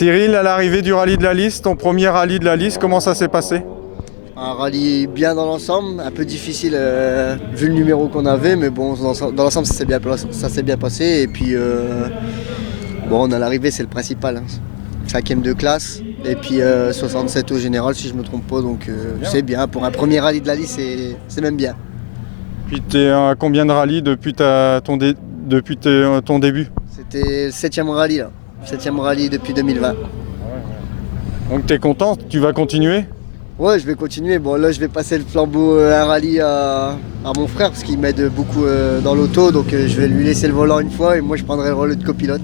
Cyril, à l'arrivée du rallye de la Lys, ton premier rallye de la Lys, comment ça s'est passé? Un rallye bien dans l'ensemble, un peu difficile vu le numéro qu'on avait, mais bon, dans l'ensemble ça s'est bien passé. Et puis bon, à l'arrivée c'est le principal, hein. 5e de classe, et puis 67 au général si je me trompe pas, donc c'est bien. Pour un premier rallye de la Lys, c'est même bien. Puis tu es à combien de rallyes depuis ton début? C'était le 7e rallye là, 7e rallye depuis 2020. Donc tu es content, tu vas continuer? Ouais, je vais continuer. Bon, là, je vais passer le flambeau un rallye à mon frère parce qu'il m'aide beaucoup dans l'auto. Donc, je vais lui laisser le volant une fois et moi, je prendrai le rôle de copilote.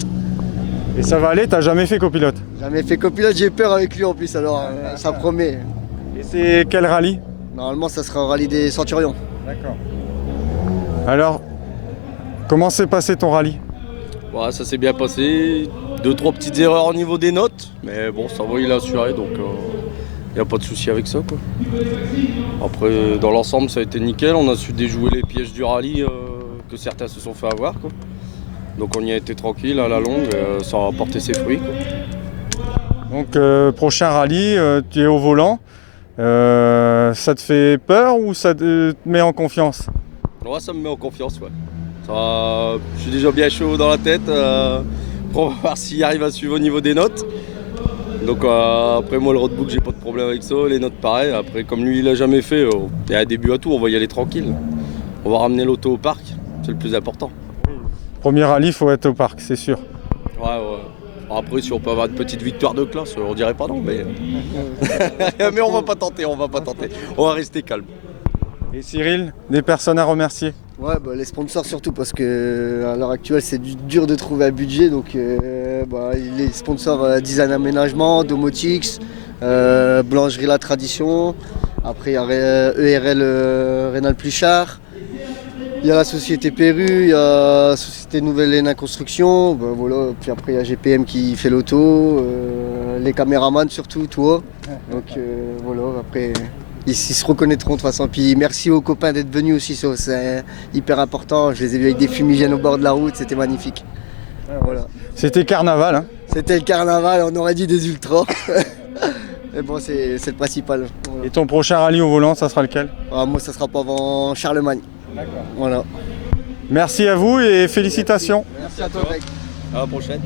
Et ça va aller, t'as jamais fait copilote? Jamais fait copilote, j'ai peur avec lui en plus, alors ça promet. Et c'est quel rallye? Normalement, ça sera au rallye des Centurions. D'accord. Alors, comment s'est passé ton rallye? Ouais, ça s'est bien passé. 2-3 petites erreurs au niveau des notes. Mais bon, ça va, il a assuré, donc il n'y a pas de souci avec ça, quoi. Après, dans l'ensemble, ça a été nickel. On a su déjouer les pièges du rallye que certains se sont fait avoir, quoi. Donc on y a été tranquille à la longue, ça a porté ses fruits, quoi. Donc prochain rallye, tu es au volant. Ça te fait peur ou ça te met en confiance? Ouais, ça me met en confiance, ouais. Je suis déjà bien chaud dans la tête pour voir s'il arrive à suivre au niveau des notes. Donc après moi le roadbook j'ai pas de problème avec ça, les notes pareil. Après comme lui il a jamais fait, il y a un début à tout, on va y aller tranquille. On va ramener l'auto au parc, c'est le plus important. Premier rallye, il faut être au parc, c'est sûr. Ouais. Après si on peut avoir une petite victoire de classe, on dirait pas non, mais mais on va pas tenter. On va rester calme. Et Cyril, des personnes à remercier? Ouais, bah, les sponsors surtout parce que à l'heure actuelle c'est dur de trouver un budget, donc les sponsors Design Aménagement, Domotix, Boulangerie La Tradition, après il y a ERL Rénal Pluchart, il y a la société Perru, il y a la société Nouvelle Hénin Construction, voilà. Puis après il y a GPM qui fait l'auto, les caméramans surtout, toi. Donc voilà, après. Ils se reconnaîtront de toute façon. Puis merci aux copains d'être venus aussi, c'est hyper important. Je les ai vus avec des fumigènes au bord de la route, c'était magnifique. Voilà. C'était carnaval, hein? C'était le carnaval, on aurait dit des ultras. Mais bon, c'est le principal. Voilà. Et ton prochain rallye au volant, ça sera lequel? Moi, ça sera pas avant Charlemagne. D'accord. Voilà. Merci à vous et félicitations. Merci à toi, mec. À la prochaine.